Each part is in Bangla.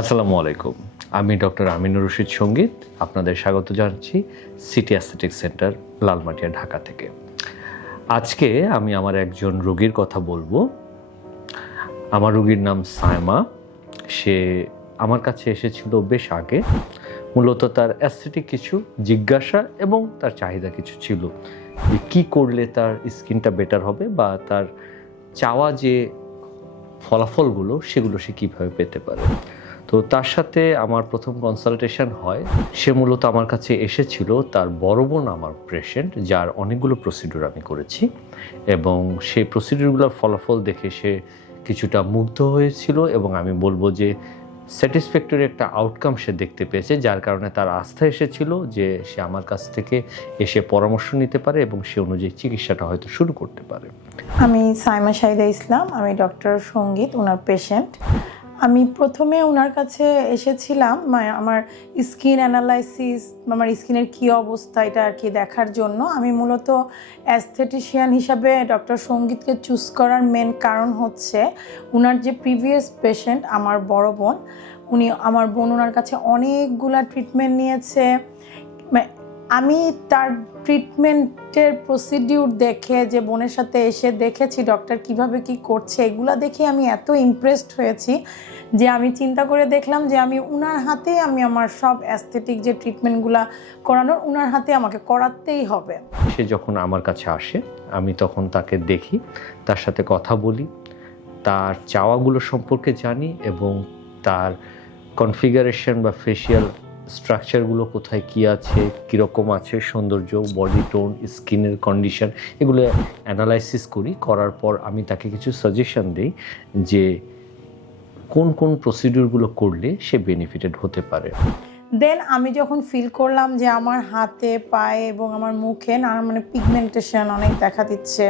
আসসালামু আলাইকুম। আমি ডক্টর আমিনুর রশিদ সঙ্গীত আপনাদের স্বাগত জানাচ্ছি city aesthetic centre Lalmatia Dhaka থেকে। আজকে আমি আমার একজন রোগীর কথা বলবো। আমার রোগীর নাম সায়মা। সে আমার কাছে এসেছিল বেশ আগে। মূলত তার অ্যাস্থেটিক কিছু জিজ্ঞাসা এবং তার চাহিদা কিছু ছিল যে কী করলে তার স্কিনটা বেটার হবে বা তার চাওয়া যে ফলাফলগুলো সেগুলো সে কীভাবে পেতে পারে। তো তার সাথে আমার প্রথম কনসালটেশন হয়। সে মূলত আমার কাছে এসেছিল, তার বড় বোন আমার পেশেন্ট, যার অনেকগুলো প্রসিডিউর আমি করেছি এবং সেই প্রসিডিউরগুলোর ফলাফল দেখে সে কিছুটা মুগ্ধ হয়েছিল এবং আমি বলবো যে স্যাটিসফ্যাক্টরি একটা আউটকাম সে দেখতে পেয়েছে, যার কারণে তার আস্থা এসেছিল যে সে আমার কাছ থেকে এসে পরামর্শ নিতে পারে এবং সে অনুযায়ী চিকিৎসাটা হয়তো শুরু করতে পারে। আমি সাইমা শাহিদা ইসলাম, আমি ডক্টর সঙ্গীত, ওনার পেশেন্ট। আমি প্রথমে ওনার কাছে এসেছিলাম আমার স্কিন অ্যানালাইসিস, আমার স্কিনের কী অবস্থা এটা আর কি দেখার জন্য। আমি মূলত অ্যাস্থেটিশিয়ান হিসাবে ডক্টর সঙ্গীতকে চুজ করার মেন কারণ হচ্ছে ওনার যে প্রিভিয়াস পেশেন্ট আমার বড় বোন, আমার বোন ওনার কাছে অনেকগুলা ট্রিটমেন্ট নিয়েছে। আমি তার ট্রিটমেন্টের প্রসিডিউর দেখে, যে বোনের সাথে এসে দেখেছি ডক্টর কিভাবে কি করছে, এগুলা দেখে আমি এত ইমপ্রেসড হয়েছি যে আমি চিন্তা করে দেখলাম যে আমি ওনার হাতে আমি আমার সব অ্যাস্থেটিক যে ট্রিটমেন্টগুলা করানোর ওনার হাতে আমাকে করাতেই হবে। সে যখন আমার কাছে আসে আমি তখন তাকে দেখি, তার সাথে কথা বলি, তার চাওয়াগুলো সম্পর্কে জানি এবং তার কনফিগারেশন বা ফেশিয়াল স্ট্রাকচারগুলো কোথায় কী আছে, কীরকম আছে, সৌন্দর্য, বডি টোন, স্কিনের কন্ডিশন, এগুলো অ্যানালাইসিস করি। করার পর আমি তাকে কিছু সাজেশন দিই যে কোন কোন প্রসিডিউরগুলো করলে সে বেনিফিটেড হতে পারে। দেন আমি যখন ফিল করলাম যে আমার হাতে, পায়ে এবং আমার মুখে পিগমেন্টেশন অনেক দেখা দিচ্ছে,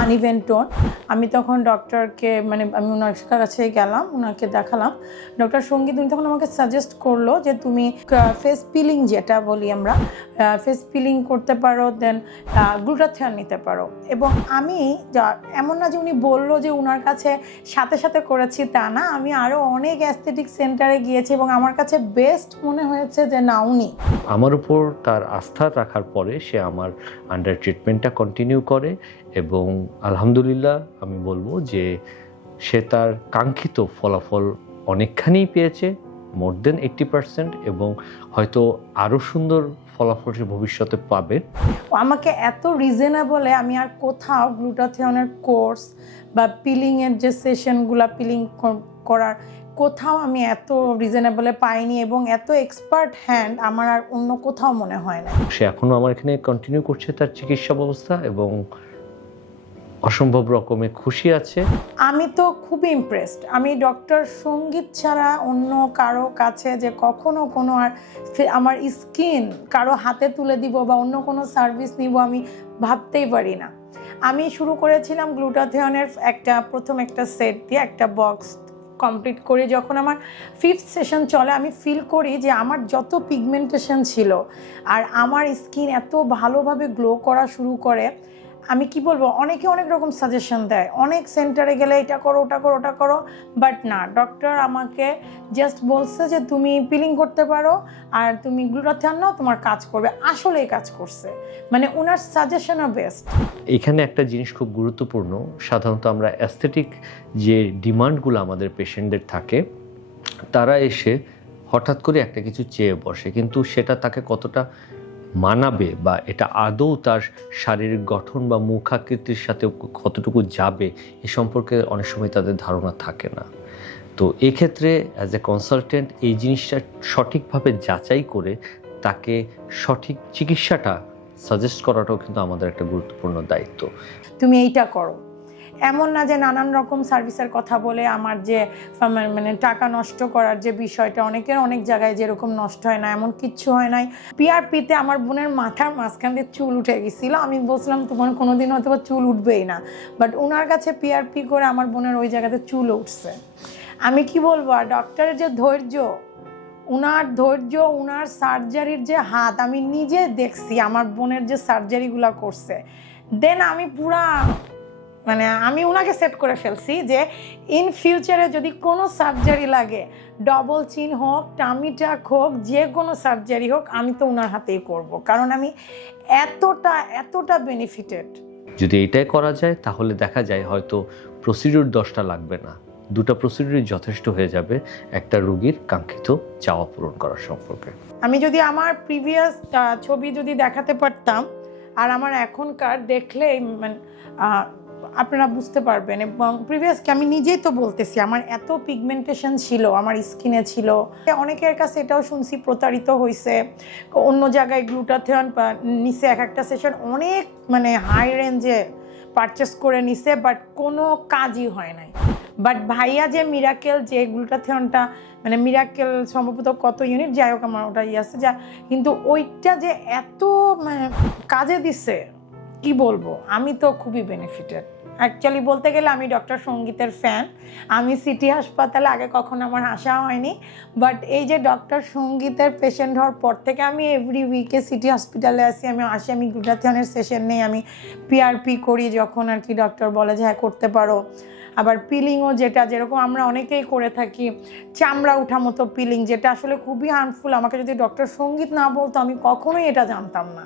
আনইভেন টোন, আমি তখন ডক্টরকে আমি ওনার কাছে গেলাম, ওনাকে দেখালাম। ডক্টর সঙ্গীত উনি তখন আমাকে সাজেস্ট করলো যে তুমি ফেস পিলিং যেটা বলি আমরা, ফেস পিলিং করতে পারো, দেন গ্লুটাথিয়ন নিতে পারো। এবং আমি এমন না যে উনি বললো যে ওনার কাছে সাথে সাথে করেছি তা না, আমি আরও অনেক অ্যাস্থেটিক সেন্টারে গিয়েছি এবং আমার কাছে বেস্ট মনে হয়েছে যে না, উনি। আমার উপর তার আস্থা রাখার পরে সে আমার আন্ডার ট্রিটমেন্টটা কন্টিনিউ করে এবং আলহামদুলিল্লাহ আমি বলবো যে সে তার কাঙ্ক্ষিত ফলাফল অনেকখানি পেয়েছে, মোর দেন 80%, এবং হয়তো আরও সুন্দর ফলাফল সে ভবিষ্যতে পাবে। আমাকে এত রিজনেবলে আমি আর কোথাও গ্লুটাথিয়নের কোর্স বা পিলিংয়ের যে সেশনগুলো পিলিং করার কোথাও আমি এত রিজনেবলে পাইনি এবং এত এক্সপার্ট হ্যান্ড আমার আর অন্য কোথাও মনে হয় না। সে এখনও আমার এখানে কন্টিনিউ করছে তার চিকিৎসা ব্যবস্থা এবং অসম্ভব রকমের খুশি আছে। আমি তো খুবই ইমপ্রেসড। আমি ডক্টর সঙ্গীত ছাড়া অন্য কারো কাছে যে কখনো কোনো আর আমার স্কিন কারো হাতে তুলে দিব বা অন্য কোনো সার্ভিস নিব আমি ভাবতেই পারি না। আমি শুরু করেছিলাম গ্লুটাথিয়নের প্রথম একটা সেট দিয়ে একটা বক্স কমপ্লিট করি। যখন আমার 5th সেশন চলে আমি ফিল করি যে আমার যত পিগমেন্টেশন ছিল আর আমার স্কিন এত ভালোভাবে গ্লো করা শুরু করে। আমি কি বলবো, অনেকে অনেক রকম সাজেশন দেয়, অনেক সেন্টারে গেলে এটা করো, ওটা করো, ওটা করো, বাট না, ডক্টর আমাকে জাস্ট বলছে যে তুমি পিলিং করতে পারো আর তুমি গ্লুটাথিয়ন নাও, তোমার কাজ করবে। আসলেই কাজ করছে, ওনার সাজেশনও বেস্ট। এখানে একটা জিনিস খুব গুরুত্বপূর্ণ, সাধারণত আমরা অ্যাস্থেটিক যে ডিমান্ডগুলো আমাদের পেশেন্টদের থাকে, তারা এসে হঠাৎ করে একটা কিছু চেয়ে বসে, কিন্তু সেটা তাকে কতটা মানাবে বা এটা আদৌ তার শারীরিক গঠন বা মুখাকৃতির সাথে কতটুকু যাবে এ সম্পর্কে অনেক সময় তাদের ধারণা থাকে না। তো এক্ষেত্রে অ্যাজ এ কনসালটেন্ট এই জিনিসটা সঠিকভাবে যাচাই করে তাকে সঠিক চিকিৎসাটা সাজেস্ট করাটাও কিন্তু আমাদের একটা গুরুত্বপূর্ণ দায়িত্ব। তুমি এইটা করো, এমন না যে নানান রকম সার্ভিসের কথা বলে আমার যে টাকা নষ্ট করার যে বিষয়টা অনেকের অনেক জায়গায় যেরকম নষ্ট হয় না, এমন কিচ্ছু হয় নাই। পিআরপিতে আমার বোনের মাথার মাঝখান দিয়ে চুল উঠে গেছিলো। আমি বলছিলাম তোমার কোনোদিন হয়তো চুল উঠবেই না, বাট ওনার কাছে পিআরপি করে আমার বোনের ওই জায়গাতে চুল উঠছে। আমি কি বলবো, আর ডক্টরের যে ধৈর্য, ওনার সার্জারির যে হাত, আমি নিজে দেখছি আমার বোনের যে সার্জারিগুলো করছে। দেন আমি পুরা মানে আমি ওনাকে সেট করে ফেলছি যে ইন ফিউচারে যদি কোনো সার্জারি লাগে, ডবল চিন হোক, টামি টাক হোক, যে কোনো সার্জারি হোক, আমি তো ওনার হাতেই করব, কারণ আমি এতটা বেনিফিটেড। যদি এটাই করা যায় তাহলে দেখা যায় হয়তো প্রসিডিউর 10টা লাগবে না, 2টা প্রসিডিউরই যথেষ্ট হয়ে যাবে একটা রোগীর কাঙ্ক্ষিত চাওয়া পূরণ করার সম্পর্কে। আমি যদি আমার প্রিভিয়াস ছবি যদি দেখাতে পারতাম আর আমার এখনকার দেখলে মানে আপনারা বুঝতে পারবেন। এবং প্রিভিয়াসকে আমি নিজেই তো বলতেছি আমার এত পিগমেন্টেশন ছিল আমার স্কিনে ছিল। অনেকের কাছে এটাও শুনছি প্রতারিত হয়েছে, অন্য জায়গায় গ্লুটাথিয়ন নিছে, এক একটা সেশন অনেক মানে হাই রেঞ্জে পারচেস করে নিছে, বাট কোনো কাজই হয় নাই। বাট ভাইয়া যে মিরাকেল, যে গ্লুটাথিয়নটা মানে মিরাকেল সম্ভবত কত ইউনিট, যাই হোক আমার ওটা আছে যা, কিন্তু ওইটা যে এত মানে কাজে দিছে কি বলবো, আমি তো খুবই বেনিফিটেড। অ্যাকচুয়ালি বলতে গেলে আমি ডক্টর সঙ্গীতের ফ্যান। আমি সিটি হাসপাতালে আগে কখনো আমার আসা হয়নি, বাট এই যে ডক্টর সঙ্গীতের পেশেন্ট হওয়ার পর থেকে আমি এভরি উইকে সিটি হসপিটালে আসি, আমি গ্লুটাথিয়নের সেশন নেই, আমি পিআরপি করি যখন আর কি ডক্টর বলে যে হ্যাঁ করতে পারো। আবার পিলিংও যেরকম আমরা অনেকেই করে থাকি, চামড়া উঠা মতো পিলিং, যেটা আসলে খুবই হার্মফুল। আমাকে যদি ডক্টর সঙ্গীত না বলতো আমি কখনোই এটা জানতাম না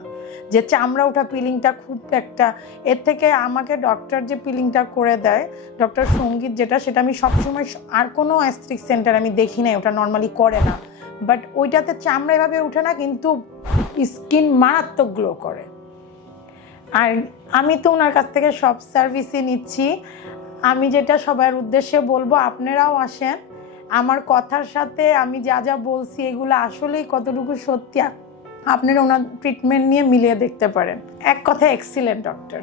যে চামড়া উঠা পিলিংটা খুব একটা, এর থেকে আমাকে ডক্টর যে পিলিংটা করে দেয় ডক্টর সঙ্গীত যেটা, সেটা আমি সবসময় আর কোনো অ্যাস্থেটিক সেন্টার আমি দেখি নাই ওটা নর্মালি করে না। বাট ওইটাতে চামড়া এভাবে উঠে না, কিন্তু স্কিন মারাত্মক গ্লো করে। আর আমি তো ওনার কাছ থেকে সব সার্ভিসই নিচ্ছি। আমি যেটা সবার উদ্দেশ্যে বলবো, আপনারাও আসেন, আমার কথার সাথে আমি যা বলছি এগুলো আসলেই কতটুকু সত্যি আপনারা ওনার ট্রিটমেন্ট নিয়ে মিলিয়ে দেখতে পারেন। এক কথায় এক্সিলেন্ট ডক্টর।